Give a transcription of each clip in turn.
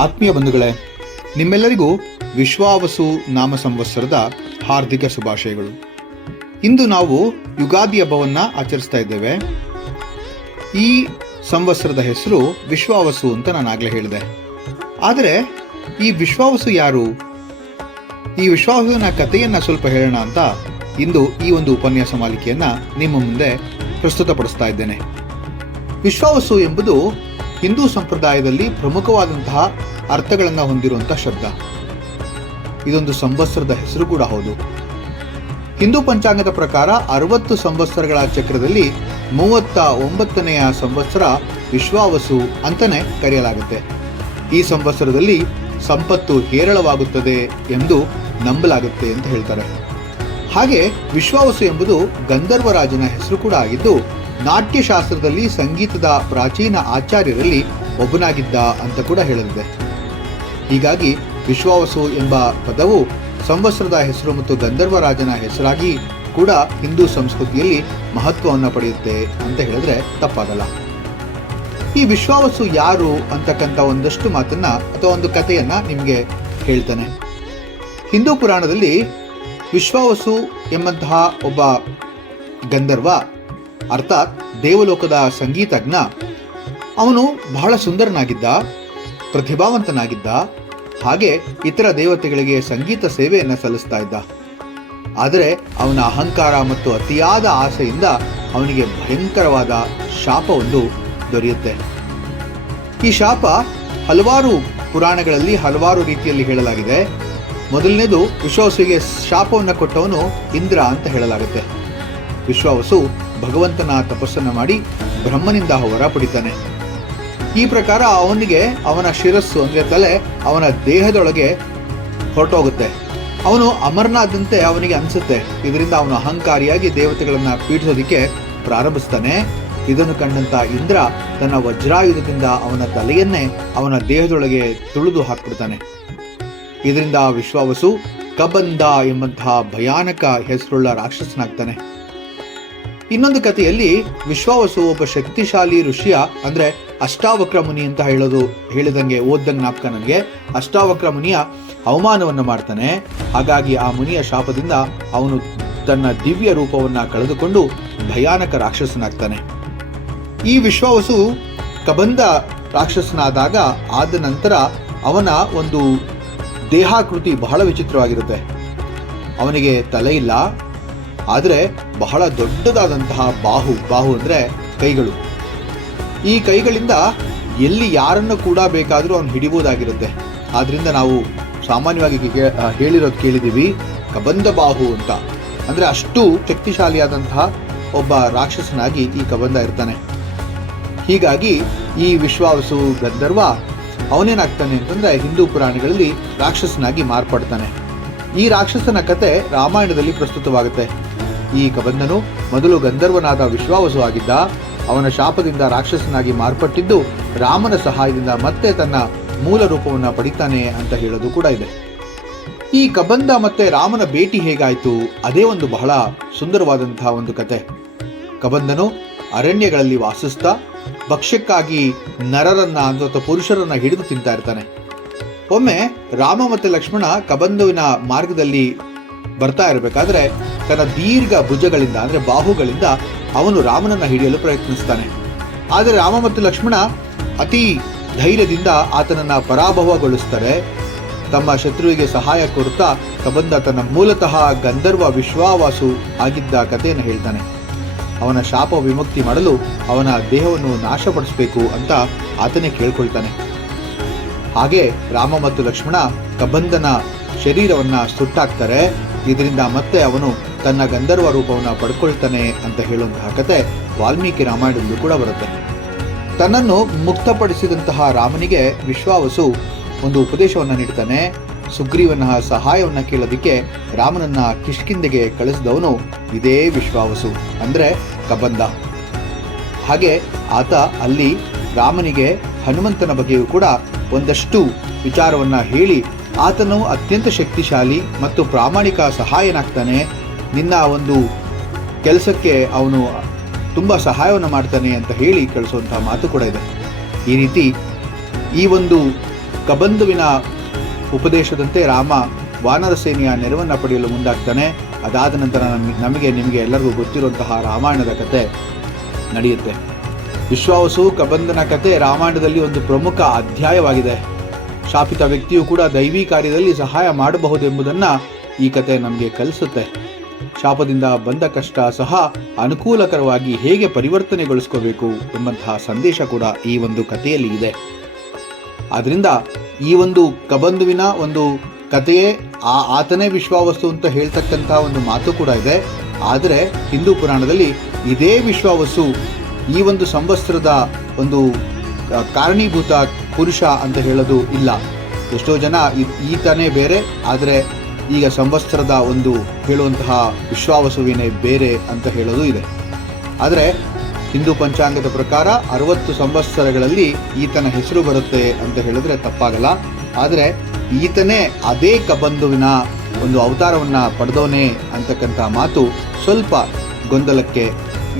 ಆತ್ಮೀಯ ಬಂಧುಗಳೇ, ನಿಮ್ಮೆಲ್ಲರಿಗೂ ವಿಶ್ವಾವಸು ನಾಮ ಸಂವತ್ಸರದ ಹಾರ್ದಿಕ ಶುಭಾಶಯಗಳು. ಇಂದು ನಾವು ಯುಗಾದಿ ಹಬ್ಬವನ್ನು ಆಚರಿಸ್ತಾ ಇದ್ದೇವೆ. ಈ ಸಂವತ್ಸರದ ಹೆಸರು ವಿಶ್ವಾವಸು ಅಂತ ನಾನು ಆಗಲೇ ಹೇಳಿದೆ. ಆದರೆ ಈ ವಿಶ್ವಾವಸು ಯಾರು? ಈ ವಿಶ್ವಾವಸುವಿನ ಕಥೆಯನ್ನು ಸ್ವಲ್ಪ ಹೇಳೋಣ ಅಂತ ಇಂದು ಈ ಒಂದು ಉಪನ್ಯಾಸ ಮಾಲಿಕೆಯನ್ನು ನಿಮ್ಮ ಮುಂದೆ ಪ್ರಸ್ತುತಪಡಿಸ್ತಾ ಇದ್ದೇನೆ. ವಿಶ್ವಾವಸು ಎಂಬುದು ಹಿಂದೂ ಸಂಪ್ರದಾಯದಲ್ಲಿ ಪ್ರಮುಖವಾದಂತಹ ಅರ್ಥಗಳನ್ನು ಹೊಂದಿರುವಂತಹ ಶಬ್ದ. ಇದೊಂದು ಸಂವತ್ಸರದ ಹೆಸರು ಕೂಡ ಹೌದು. ಹಿಂದೂ ಪಂಚಾಂಗದ ಪ್ರಕಾರ 60 ಸಂವತ್ಸರಗಳ ಚಕ್ರದಲ್ಲಿ 39ನೆಯ ಸಂವತ್ಸರ ವಿಶ್ವಾವಸು ಅಂತಾನೆ ಕರೆಯಲಾಗುತ್ತೆ. ಈ ಸಂವತ್ಸರದಲ್ಲಿ ಸಂಪತ್ತು ಹೇರಳವಾಗುತ್ತದೆ ಎಂದು ನಂಬಲಾಗುತ್ತೆ ಅಂತ ಹೇಳ್ತಾರೆ. ಹಾಗೆ ವಿಶ್ವಾವಸು ಎಂಬುದು ಗಂಧರ್ವರಾಜನ ಹೆಸರು ಕೂಡ ಆಗಿದ್ದು, ನಾಟ್ಯಶಾಸ್ತ್ರದಲ್ಲಿ ಸಂಗೀತದ ಪ್ರಾಚೀನ ಆಚಾರ್ಯರಲ್ಲಿ ಒಬ್ಬನಾಗಿದ್ದ ಅಂತ ಕೂಡ ಹೇಳಲಿದೆ. ಹೀಗಾಗಿ ವಿಶ್ವಾವಸು ಎಂಬ ಪದವು ಸಂವತ್ಸರದ ಹೆಸರು ಮತ್ತು ಗಂಧರ್ವರಾಜನ ಹೆಸರಾಗಿ ಕೂಡ ಹಿಂದೂ ಸಂಸ್ಕೃತಿಯಲ್ಲಿ ಮಹತ್ವವನ್ನು ಪಡೆಯುತ್ತೆ ಅಂತ ಹೇಳಿದ್ರೆ ತಪ್ಪಾಗಲ್ಲ. ಈ ವಿಶ್ವಾವಸು ಯಾರು ಅಂತಕ್ಕಂಥ ಒಂದಷ್ಟು ಮಾತನ್ನ ಅಥವಾ ಒಂದು ಕಥೆಯನ್ನ ನಿಮಗೆ ಹೇಳ್ತಾನೆ. ಹಿಂದೂ ಪುರಾಣದಲ್ಲಿ ವಿಶ್ವಾವಸು ಎಂಬಂತಹ ಒಬ್ಬ ಗಂಧರ್ವ, ಅರ್ಥಾತ್ ದೇವಲೋಕದ ಸಂಗೀತಜ್ಞ, ಅವನು ಬಹಳ ಸುಂದರನಾಗಿದ್ದ, ಪ್ರತಿಭಾವಂತನಾಗಿದ್ದ, ಹಾಗೆ ಇತರ ದೇವತೆಗಳಿಗೆ ಸಂಗೀತ ಸೇವೆಯನ್ನು ಸಲ್ಲಿಸ್ತಾ ಇದ್ದ. ಆದರೆ ಅವನ ಅಹಂಕಾರ ಮತ್ತು ಅತಿಯಾದ ಆಸೆಯಿಂದ ಅವನಿಗೆ ಭಯಂಕರವಾದ ಶಾಪವೊಂದು ದೊರೆಯುತ್ತೆ. ಈ ಶಾಪ ಹಲವಾರು ಪುರಾಣಗಳಲ್ಲಿ ಹಲವಾರು ರೀತಿಯಲ್ಲಿ ಹೇಳಲಾಗಿದೆ. ಮೊದಲನೇದು, ವಿಶ್ವಾವಸುವಿಗೆ ಶಾಪವನ್ನು ಕೊಟ್ಟವನು ಇಂದ್ರ ಅಂತ ಹೇಳಲಾಗುತ್ತೆ. ವಿಶ್ವಾವಸು ಭಗವಂತನ ತಪಸ್ಸನ್ನು ಮಾಡಿ ಬ್ರಹ್ಮನಿಂದ ಹೊರ ಪಡಿತಾನೆ. ಈ ಪ್ರಕಾರ ಅವನಿಗೆ ಅವನ ಶಿರಸ್ಸು ಅಂದರೆ ತಲೆ ಅವನ ದೇಹದೊಳಗೆ ಹೊರಟೋಗುತ್ತೆ. ಅವನು ಅಮರನಾದಂತೆ ಅವನಿಗೆ ಅನಿಸುತ್ತೆ. ಇದರಿಂದ ಅವನು ಅಹಂಕಾರಿಯಾಗಿ ದೇವತೆಗಳನ್ನು ಪೀಡಿಸೋದಕ್ಕೆ ಪ್ರಾರಂಭಿಸ್ತಾನೆ. ಇದನ್ನು ಕಂಡಂತ ಇಂದ್ರ ತನ್ನ ವಜ್ರಾಯುಧದಿಂದ ಅವನ ತಲೆಯನ್ನೇ ಅವನ ದೇಹದೊಳಗೆ ತುಳಿದು ಹಾಕ್ಬಿಡ್ತಾನೆ. ಇದರಿಂದ ವಿಶ್ವಾವಸು ಕಬಂಧ ಎಂಬಂತಹ ಭಯಾನಕ ಹೆಸರುಳ್ಳ ರಾಕ್ಷಸನಾಗ್ತಾನೆ. ಇನ್ನೊಂದು ಕಥೆಯಲ್ಲಿ ವಿಶ್ವಾವಸು ಒಬ್ಬ ಶಕ್ತಿಶಾಲಿ ಋಷಿಯ ಅಂದ್ರೆ ಅಷ್ಟಾವಕ್ರ ಮುನಿ ಅಂತ ಹೇಳಿದಂಗೆ ಓದ್ದಂಗೆ ಜ್ಞಾಪಕ ನನಗೆ. ಅಷ್ಟಾವಕ್ರ ಮುನಿಯ ಅವಮಾನವನ್ನು ಮಾಡ್ತಾನೆ. ಹಾಗಾಗಿ ಆ ಮುನಿಯ ಶಾಪದಿಂದ ಅವನು ತನ್ನ ದಿವ್ಯ ರೂಪವನ್ನ ಕಳೆದುಕೊಂಡು ಭಯಾನಕ ರಾಕ್ಷಸನಾಗ್ತಾನೆ. ಈ ವಿಶ್ವಾವಸು ಕಬಂಧ ರಾಕ್ಷಸನಾದಾಗ ಆದ ನಂತರ ಅವನ ಒಂದು ದೇಹಾಕೃತಿ ಬಹಳ ವಿಚಿತ್ರವಾಗಿರುತ್ತೆ. ಅವನಿಗೆ ತಲೆ ಇಲ್ಲ, ಆದರೆ ಬಹಳ ದೊಡ್ಡದಾದಂತಹ ಬಾಹು ಅಂದ್ರೆ ಕೈಗಳು. ಈ ಕೈಗಳಿಂದ ಎಲ್ಲಿ ಯಾರನ್ನು ಕೂಡ ಬೇಕಾದರೂ ಅವನು ಹಿಡಿಬಹುದಾಗಿರುತ್ತೆ. ಆದ್ರಿಂದ ನಾವು ಸಾಮಾನ್ಯವಾಗಿ ಹೇಳಿರೋದು ಕೇಳಿದ್ದೀವಿ, ಕಬಂಧ ಬಾಹು ಅಂತ. ಅಂದ್ರೆ ಅಷ್ಟು ಶಕ್ತಿಶಾಲಿಯಾದಂತಹ ಒಬ್ಬ ರಾಕ್ಷಸನಾಗಿ ಈ ಕಬಂಧ ಇರ್ತಾನೆ. ಹೀಗಾಗಿ ಈ ವಿಶ್ವಾವಸು ಗಂಧರ್ವ ಅವನೇನಾಗ್ತಾನೆ ಅಂತಂದ್ರೆ ಹಿಂದೂ ಪುರಾಣಗಳಲ್ಲಿ ರಾಕ್ಷಸನಾಗಿ ಮಾರ್ಪಡ್ತಾನೆ. ಈ ರಾಕ್ಷಸನ ಕತೆ ರಾಮಾಯಣದಲ್ಲಿ ಪ್ರಸ್ತುತವಾಗುತ್ತೆ. ಈ ಕಬಂಧನು ಮೊದಲು ಗಂಧರ್ವನಾದ ವಿಶ್ವಾವಸು ಆಗಿದ್ದ. ಅವನ ಶಾಪದಿಂದ ರಾಕ್ಷಸನಾಗಿ ಮಾರ್ಪಟ್ಟಿದ್ದು ರಾಮನ ಸಹಾಯದಿಂದ ಮತ್ತೆ ತನ್ನ ಮೂಲ ರೂಪವನ್ನು ಪಡಿತಾನೆ ಅಂತ ಹೇಳೋದು ಕೂಡ ಇದೆ. ಈ ಕಬಂಧ ಮತ್ತೆ ರಾಮನ ಭೇಟಿ ಹೇಗಾಯ್ತು, ಅದೇ ಒಂದು ಬಹಳ ಸುಂದರವಾದಂತಹ ಒಂದು ಕತೆ. ಕಬಂಧನು ಅರಣ್ಯಗಳಲ್ಲಿ ವಾಸಿಸ್ತಾ ಭಕ್ಷ್ಯಕ್ಕಾಗಿ ನರರನ್ನ ಅಥವಾ ಪುರುಷರನ್ನ ಹಿಡಿದು ತಿಂತಾ ಇರ್ತಾನೆ. ಒಮ್ಮೆ ರಾಮ ಮತ್ತೆ ಲಕ್ಷ್ಮಣ ಕಬಂಧುವಿನ ಮಾರ್ಗದಲ್ಲಿ ಬರ್ತಾ ಇರಬೇಕಾದ್ರೆ ತನ್ನ ದೀರ್ಘ ಭುಜಗಳಿಂದ ಅಂದ್ರೆ ಬಾಹುಗಳಿಂದ ಅವನು ರಾಮನನ್ನ ಹಿಡಿಯಲು ಪ್ರಯತ್ನಿಸ್ತಾನೆ. ಆದರೆ ರಾಮ ಮತ್ತು ಲಕ್ಷ್ಮಣ ಅತಿ ಧೈರ್ಯದಿಂದ ಆತನನ್ನ ಪರಾಭವಗೊಳಿಸ್ತಾರೆ. ತಮ್ಮ ಶತ್ರುವಿಗೆ ಸಹಾಯ ಕೊಡುತ್ತಾ ಕಬಂಧ ತನ್ನ ಮೂಲತಃ ಗಂಧರ್ವ ವಿಶ್ವಾವಸು ಆಗಿದ್ದ ಕಥೆಯನ್ನು ಹೇಳ್ತಾನೆ. ಅವನ ಶಾಪ ವಿಮುಕ್ತಿ ಮಾಡಲು ಅವನ ದೇಹವನ್ನು ನಾಶಪಡಿಸಬೇಕು ಅಂತ ಆತನೇ ಕೇಳ್ಕೊಳ್ತಾನೆ. ಹಾಗೆ ರಾಮ ಮತ್ತು ಲಕ್ಷ್ಮಣ ಕಬಂಧನ ಶರೀರವನ್ನ ಸುಟ್ಟಾಕ್ತಾರೆ. ಇದರಿಂದ ಮತ್ತೆ ಅವನು ತನ್ನ ಗಂಧರ್ವ ರೂಪವನ್ನು ಪಡ್ಕೊಳ್ತಾನೆ ಅಂತ ಹೇಳುವಂತಹ ಕತೆ ವಾಲ್ಮೀಕಿ ರಾಮಾಯಣದಲ್ಲೂ ಕೂಡ ಬರುತ್ತೆ. ತನ್ನನ್ನು ಮುಕ್ತಪಡಿಸಿದಂತಹ ರಾಮನಿಗೆ ವಿಶ್ವಾವಸು ಒಂದು ಉಪದೇಶವನ್ನು ನೀಡ್ತಾನೆ. ಸುಗ್ರೀವನ ಸಹಾಯವನ್ನು ಕೇಳೋದಕ್ಕೆ ರಾಮನನ್ನ ಕಿಷ್ಕಿಂಧೆಗೆ ಕಳಿಸಿದವನು ಇದೇ ವಿಶ್ವಾವಸು ಅಂದ್ರೆ ಕಬಂಧ. ಹಾಗೆ ಆತ ಅಲ್ಲಿ ರಾಮನಿಗೆ ಹನುಮಂತನ ಬಗ್ಗೆಯೂ ಕೂಡ ಒಂದಷ್ಟು ವಿಚಾರವನ್ನ ಹೇಳಿ ಆತನು ಅತ್ಯಂತ ಶಕ್ತಿಶಾಲಿ ಮತ್ತು ಪ್ರಾಮಾಣಿಕ ಸಹಾಯನಾಗ್ತಾನೆ. ನಿನ್ನ ಒಂದು ಕೆಲಸಕ್ಕೆ ಅವನು ತುಂಬ ಸಹಾಯವನ್ನು ಮಾಡ್ತಾನೆ ಅಂತ ಹೇಳಿ ಕಳಿಸುವಂತಹ ಮಾತು ಕೂಡ ಇದೆ. ಈ ರೀತಿ ಈ ಒಂದು ಕಬಂಧುವಿನ ಉಪದೇಶದಂತೆ ರಾಮ ವಾನರ ಸೇನೆಯ ನೆರವನ್ನು ಪಡೆಯಲು ಮುಂದಾಗ್ತಾನೆ. ಅದಾದ ನಂತರ ನಿಮಗೆ ಎಲ್ಲರಿಗೂ ಗೊತ್ತಿರುವಂತಹ ರಾಮಾಯಣದ ಕತೆ ನಡೆಯುತ್ತೆ. ವಿಶ್ವಾವಸು ಕಬಂಧನ ಕತೆ ರಾಮಾಯಣದಲ್ಲಿ ಒಂದು ಪ್ರಮುಖ ಅಧ್ಯಾಯವಾಗಿದೆ. ಶಾಪಿತ ವ್ಯಕ್ತಿಯು ಕೂಡ ದೈವಿ ಕಾರ್ಯದಲ್ಲಿ ಸಹಾಯ ಮಾಡಬಹುದೆಂಬುದನ್ನು ಈ ಕತೆ ನಮಗೆ ಕಲಿಸುತ್ತೆ. ಶಾಪದಿಂದ ಬಂದ ಕಷ್ಟ ಸಹ ಅನುಕೂಲಕರವಾಗಿ ಹೇಗೆ ಪರಿವರ್ತನೆಗೊಳಿಸ್ಕೋಬೇಕು ಎಂಬಂತಹ ಸಂದೇಶ ಕೂಡ ಈ ಒಂದು ಕಥೆಯಲ್ಲಿ ಇದೆ. ಆದ್ದರಿಂದ ಈ ಒಂದು ಕಬಂಧುವಿನ ಒಂದು ಕಥೆಯೇ ಆತನೇ ವಿಶ್ವಾವಸು ಅಂತ ಹೇಳ್ತಕ್ಕಂತಹ ಒಂದು ಮಾತು ಕೂಡ ಇದೆ. ಆದರೆ ಹಿಂದೂ ಪುರಾಣದಲ್ಲಿ ಇದೇ ವಿಶ್ವಾವಸು ಈ ಒಂದು ಸಂವತ್ಸರದ ಒಂದು ಕಾರಣೀಭೂತ ಪುರುಷ ಅಂತ ಹೇಳೋದು ಇಲ್ಲ. ಎಷ್ಟೋ ಜನ ಈತನೇ ಬೇರೆ, ಆದರೆ ಈಗ ಸಂವತ್ಸರದ ಒಂದು ಹೇಳುವಂತಹ ವಿಶ್ವಾವಸುವಿನೇ ಬೇರೆ ಅಂತ ಹೇಳೋದು ಇದೆ. ಆದರೆ ಹಿಂದೂ ಪಂಚಾಂಗದ ಪ್ರಕಾರ 60 ಸಂವತ್ಸರಗಳಲ್ಲಿ ಈತನ ಹೆಸರು ಬರುತ್ತೆ ಅಂತ ಹೇಳಿದ್ರೆ ತಪ್ಪಾಗಲ್ಲ. ಆದರೆ ಈತನೇ ಅದೇ ಕಬಂಧುವಿನ ಒಂದು ಅವತಾರವನ್ನು ಪಡೆದವನೇ ಅಂತಕ್ಕಂಥ ಮಾತು ಸ್ವಲ್ಪ ಗೊಂದಲಕ್ಕೆ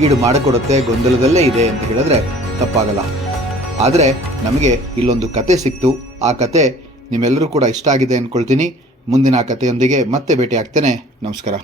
ಈಡು ಮಾಡಿಕೊಡುತ್ತೆ. ಗೊಂದಲದಲ್ಲೇ ಇದೆ ಅಂತ ಹೇಳಿದ್ರೆ ತಪ್ಪಾಗಲ್ಲ. ಆದರೆ ನಮಗೆ ಇಲ್ಲೊಂದು ಕತೆ ಸಿಕ್ತು. ಆ ಕತೆ ನಿಮ್ಮೆಲ್ಲರೂ ಕೂಡ ಇಷ್ಟ ಆಗಿದೆ ಅಂದ್ಕೊಳ್ತೀನಿ. ಮುಂದಿನ ಕಥೆಯೊಂದಿಗೆ ಮತ್ತೆ ಭೇಟಿ ಆಗ್ತೇನೆ. ನಮಸ್ಕಾರ.